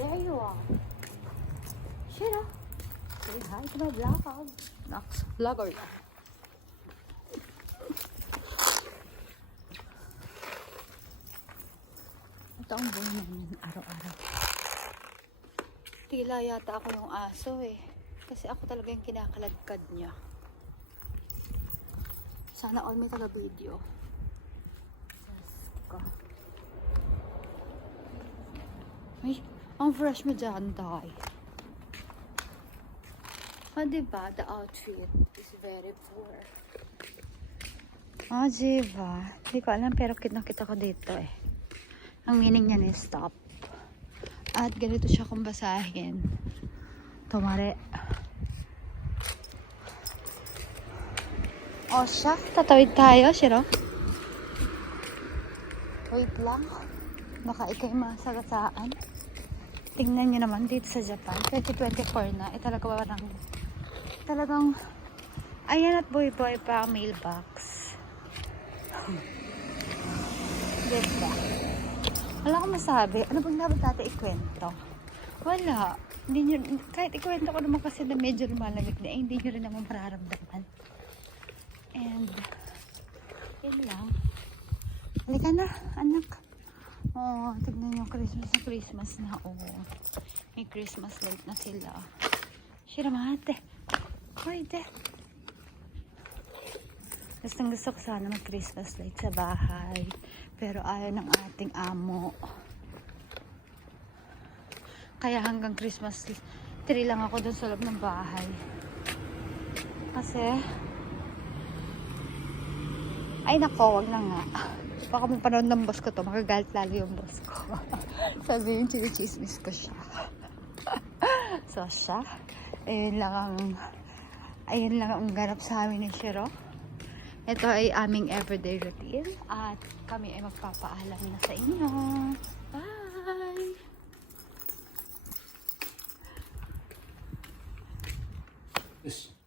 There you are. Shira, say hi to my vlog. Next vlogger na. Ito ang buhay namin araw-araw. Tila yata ako yung aso eh. Kasi ako talaga yung kinakaladkad niya. Sana all may taga-video. Ay, ang fresh mo dyan, Day. Ah, diba? The outfit is very poor. Ah, diba? Hindi ko alam, pero nakita ko dito eh. Ang meaning niya is stop. At ganito siya kung basahin. Tumari. O siya, tatawid tayo, Shiro. Wait lang. Baka ikay masagasaan. Tingnan nyo naman dito sa Japan. 2024 na. Talagang ayan at boy-boy pa ang mailbox. Diba? Wala akong masabi. Ano bang dapat natin ikwento? Wala. Hindi nyo, kahit ikwento ko naman kasi na medyo lumalamig na hindi nyo rin naman mararamdaman. And yun lang. Halika na, anak. Oh, tignan yung Christmas na. Oh, may Christmas light na sila. Shiramate. Hoy, de. Gusto ko sana mag Christmas light sa bahay. Pero ayaw ng ating amo. Kaya hanggang Christmas tree lang ako dun sa loob ng bahay. Kasi ay nako, wag na nga. Baka mapanood ng boss ko to, makagalit lalo yung boss ko. Sabi yung chinichismis ko siya. So siya, ayun lang ang ganap sa amin ni Shiro. Ito ay aming everyday routine at kami ay magpapaalam na sa inyo. Bye! Yes.